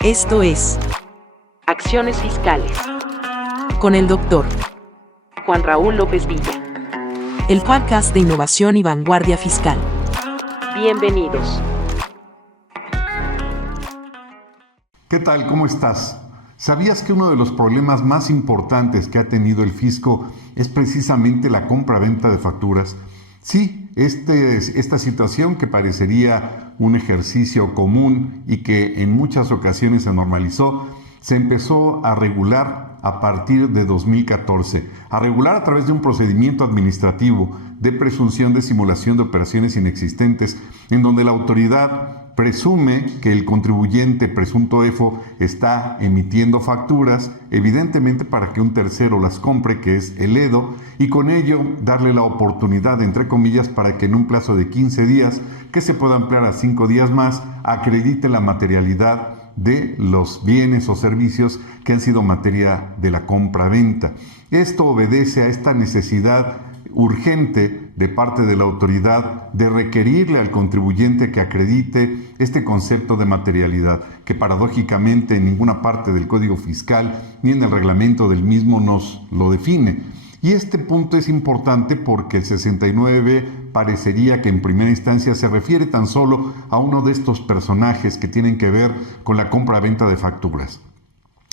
Esto es Acciones Fiscales con el Dr. Juan Raúl López Villa. El podcast de innovación y vanguardia fiscal. Bienvenidos. ¿Qué tal? ¿Cómo estás? ¿Sabías que uno de los problemas más importantes que ha tenido el fisco es precisamente la compra-venta de facturas? Sí, esta situación que parecería un ejercicio común y que en muchas ocasiones se normalizó, se empezó a regular a partir de 2014, a regular a través de un procedimiento administrativo de presunción de simulación de operaciones inexistentes, en donde la autoridad presume que el contribuyente presunto EFO está emitiendo facturas, evidentemente para que un tercero las compre, que es el EDO, y con ello darle la oportunidad, entre comillas, para que en un plazo de 15 días, que se pueda ampliar a 5 días más, acredite la materialidad de los bienes o servicios que han sido materia de la compra-venta. Esto obedece a esta necesidad urgente de parte de la autoridad de requerirle al contribuyente que acredite este concepto de materialidad, que paradójicamente en ninguna parte del Código Fiscal ni en el reglamento del mismo nos lo define. Y este punto es importante porque el 69 parecería que en primera instancia se refiere tan solo a uno de estos personajes que tienen que ver con la compra-venta de facturas.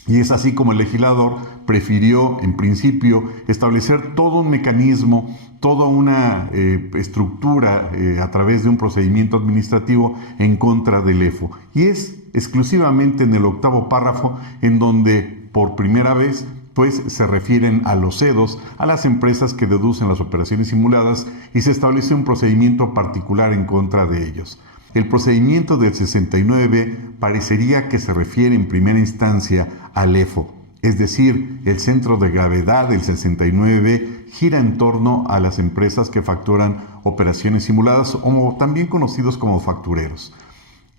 Y es así como el legislador prefirió, en principio, establecer todo un mecanismo, toda una estructura a través de un procedimiento administrativo en contra del EFO. Y es exclusivamente en el octavo párrafo en donde, por primera vez, pues se refieren a los EDOs, a las empresas que deducen las operaciones simuladas, y se establece un procedimiento particular en contra de ellos. El procedimiento del 69 parecería que se refiere en primera instancia al EFO, es decir, el centro de gravedad del 69 gira en torno a las empresas que facturan operaciones simuladas o también conocidos como factureros.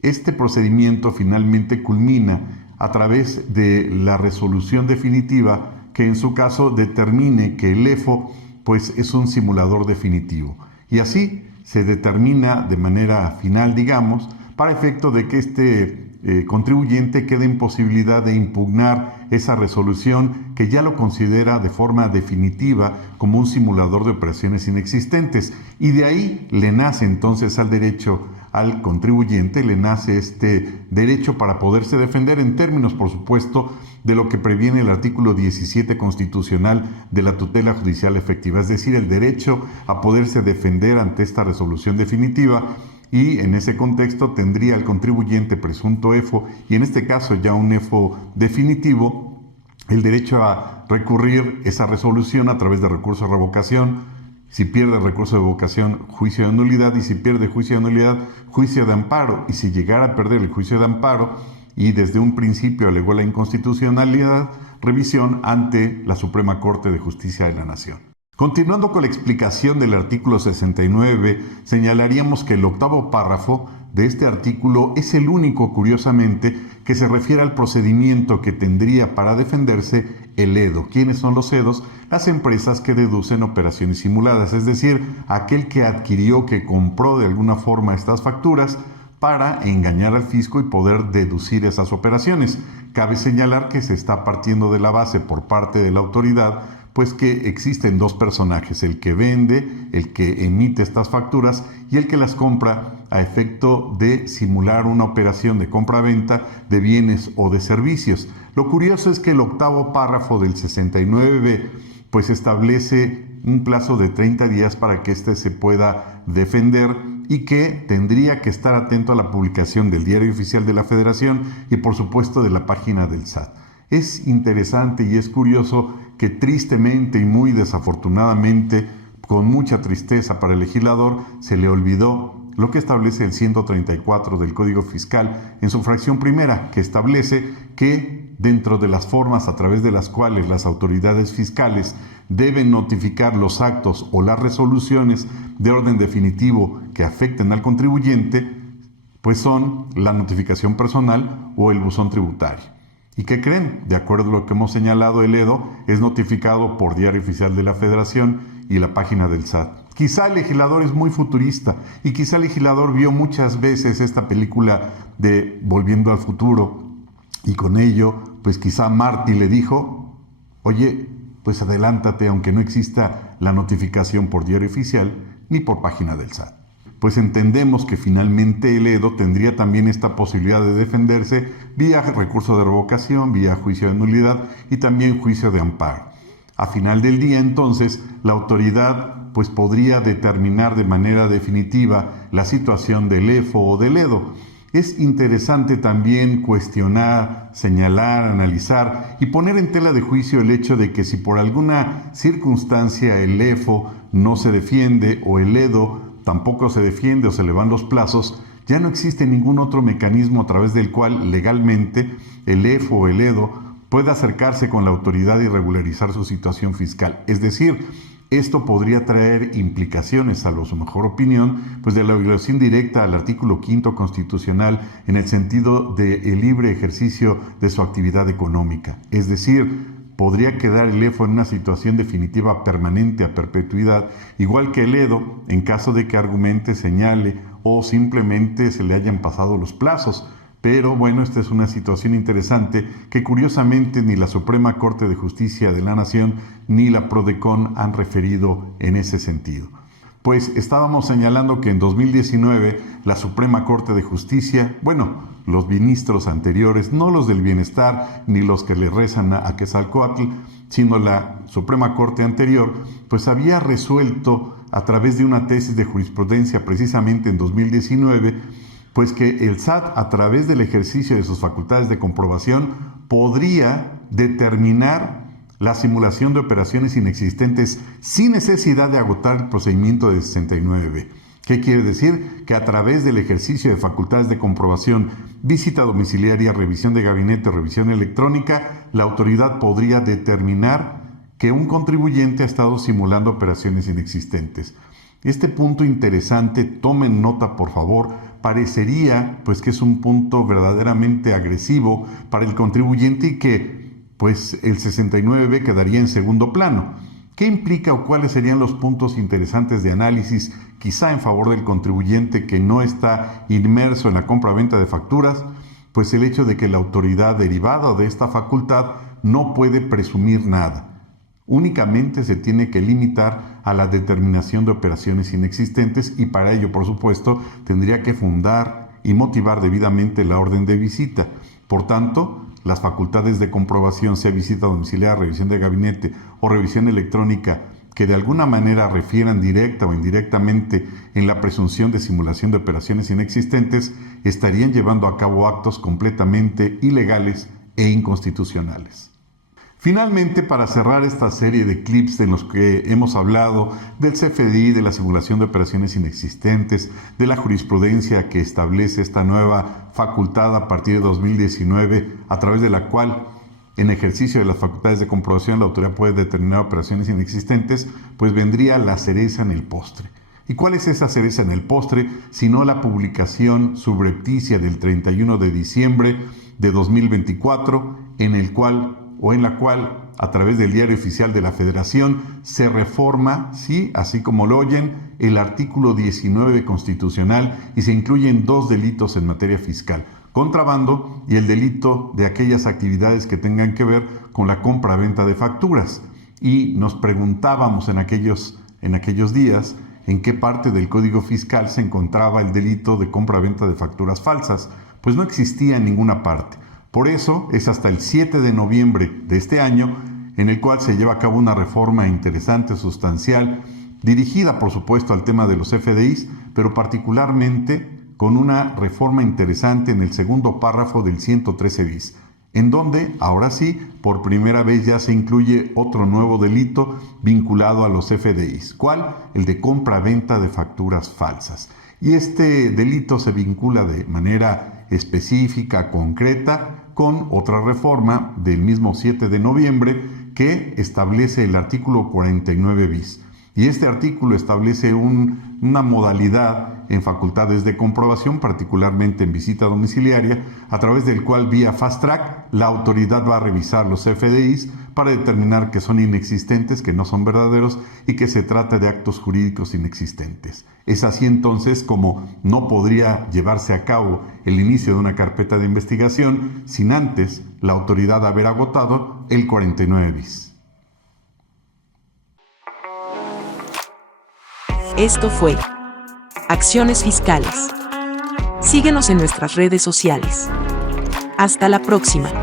Este procedimiento finalmente culmina a través de la resolución definitiva que en su caso determine que el EFO pues es un simulador definitivo, y así se determina de manera final, digamos, para efecto de que este contribuyente quede en posibilidad de impugnar esa resolución que ya lo considera de forma definitiva como un simulador de operaciones inexistentes, y de ahí le nace entonces al contribuyente le nace este derecho para poderse defender en términos, por supuesto, de lo que previene el artículo 17 constitucional de la tutela judicial efectiva, es decir, el derecho a poderse defender ante esta resolución definitiva. Y en ese contexto tendría el contribuyente presunto EFO, y en este caso ya un EFO definitivo, el derecho a recurrir esa resolución a través de recurso de revocación. Si pierde el recurso de revocación, juicio de nulidad, y si pierde juicio de nulidad, juicio de amparo. Y si llegara a perder el juicio de amparo y desde un principio alegó la inconstitucionalidad, revisión ante la Suprema Corte de Justicia de la Nación. Continuando con la explicación del artículo 69, señalaríamos que el octavo párrafo de este artículo es el único, curiosamente, que se refiere al procedimiento que tendría para defenderse el EDO. ¿Quiénes son los EDOs? Las empresas que deducen operaciones simuladas, es decir, aquel que adquirió, que compró de alguna forma estas facturas para engañar al fisco y poder deducir esas operaciones. Cabe señalar que se está partiendo de la base por parte de la autoridad, pues que existen dos personajes, el que vende, el que emite estas facturas y el que las compra a efecto de simular una operación de compra-venta de bienes o de servicios. Lo curioso es que el octavo párrafo del 69 pues establece un plazo de 30 días para que éste se pueda defender y que tendría que estar atento a la publicación del Diario Oficial de la Federación y por supuesto de la página del SAT. Es interesante y es curioso que tristemente y muy desafortunadamente, con mucha tristeza para el legislador, se le olvidó lo que establece el 134 del Código Fiscal en su fracción primera, que establece que dentro de las formas a través de las cuales las autoridades fiscales deben notificar los actos o las resoluciones de orden definitivo que afecten al contribuyente, pues son la notificación personal o el buzón tributario. ¿Y qué creen? De acuerdo a lo que hemos señalado, el EDO es notificado por Diario Oficial de la Federación y la página del SAT. Quizá el legislador es muy futurista y quizá el legislador vio muchas veces esta película de Volviendo al Futuro y con ello, pues quizá Marty le dijo, oye, pues adelántate aunque no exista la notificación por diario oficial ni por página del SAT. Pues entendemos que finalmente el Edo tendría también esta posibilidad de defenderse vía recurso de revocación, vía juicio de nulidad y también juicio de amparo. A final del día, entonces, la autoridad pues podría determinar de manera definitiva la situación del EFO o del Edo. Es interesante también cuestionar, señalar, analizar y poner en tela de juicio el hecho de que si por alguna circunstancia el EFO no se defiende o el Edo tampoco se defiende o se le van los plazos, ya no existe ningún otro mecanismo a través del cual legalmente el EFO o el Edo pueda acercarse con la autoridad y regularizar su situación fiscal. Es decir, esto podría traer implicaciones, salvo su mejor opinión, pues de la violación directa al artículo 5 constitucional en el sentido del libre ejercicio de su actividad económica. Es decir, podría quedar el EFO en una situación definitiva permanente a perpetuidad, igual que el Edo, en caso de que argumente, señale o simplemente se le hayan pasado los plazos. Pero bueno, esta es una situación interesante que curiosamente ni la Suprema Corte de Justicia de la Nación ni la PRODECON han referido en ese sentido. Pues estábamos señalando que en 2019 la Suprema Corte de Justicia, los ministros anteriores, no los del bienestar ni los que le rezan a Quetzalcóatl, sino la Suprema Corte anterior, pues había resuelto a través de una tesis de jurisprudencia precisamente en 2019, pues que el SAT, a través del ejercicio de sus facultades de comprobación, podría determinar la simulación de operaciones inexistentes sin necesidad de agotar el procedimiento de 69B. ¿Qué quiere decir? Que a través del ejercicio de facultades de comprobación, visita domiciliaria, revisión de gabinete, revisión electrónica, la autoridad podría determinar que un contribuyente ha estado simulando operaciones inexistentes. Este punto interesante, tomen nota por favor, parecería pues que es un punto verdaderamente agresivo para el contribuyente y que pues el 69B quedaría en segundo plano. ¿Qué implica o cuáles serían los puntos interesantes de análisis, quizá en favor del contribuyente que no está inmerso en la compra-venta de facturas? Pues el hecho de que la autoridad derivada de esta facultad no puede presumir nada. Únicamente se tiene que limitar a la determinación de operaciones inexistentes y para ello, por supuesto, tendría que fundar y motivar debidamente la orden de visita. Por tanto, las facultades de comprobación, sea visita domiciliaria, revisión de gabinete o revisión electrónica, que de alguna manera refieran directa o indirectamente en la presunción de simulación de operaciones inexistentes, estarían llevando a cabo actos completamente ilegales e inconstitucionales. Finalmente, para cerrar esta serie de clips en los que hemos hablado del CFDI, de la simulación de operaciones inexistentes, de la jurisprudencia que establece esta nueva facultad a partir de 2019, a través de la cual, en ejercicio de las facultades de comprobación, la autoridad puede determinar operaciones inexistentes, pues vendría la cereza en el postre. ¿Y cuál es esa cereza en el postre? Sino la publicación subrepticia del 31 de diciembre de 2024, en la cual, a través del Diario Oficial de la Federación, se reforma, sí, así como lo oyen, el artículo 19 constitucional y se incluyen dos delitos en materia fiscal: contrabando y el delito de aquellas actividades que tengan que ver con la compra-venta de facturas. Y nos preguntábamos en aquellos días en qué parte del Código Fiscal se encontraba el delito de compra-venta de facturas falsas. Pues no existía en ninguna parte. Por eso es hasta el 7 de noviembre de este año en el cual se lleva a cabo una reforma interesante, sustancial, dirigida por supuesto al tema de los FDIs, pero particularmente con una reforma interesante en el segundo párrafo del 113 bis, en donde, ahora sí, por primera vez ya se incluye otro nuevo delito vinculado a los FDIs. ¿Cuál? El de compra-venta de facturas falsas. Y este delito se vincula de manera específica, concreta, con otra reforma del mismo 7 de noviembre que establece el artículo 49 bis. Y este artículo establece una modalidad en facultades de comprobación, particularmente en visita domiciliaria, a través del cual vía Fast Track la autoridad va a revisar los FDIs para determinar que son inexistentes, que no son verdaderos y que se trata de actos jurídicos inexistentes. Es así entonces como no podría llevarse a cabo el inicio de una carpeta de investigación sin antes la autoridad haber agotado el 49 bis. Esto fue Acciones Fiscales. Síguenos en nuestras redes sociales. Hasta la próxima.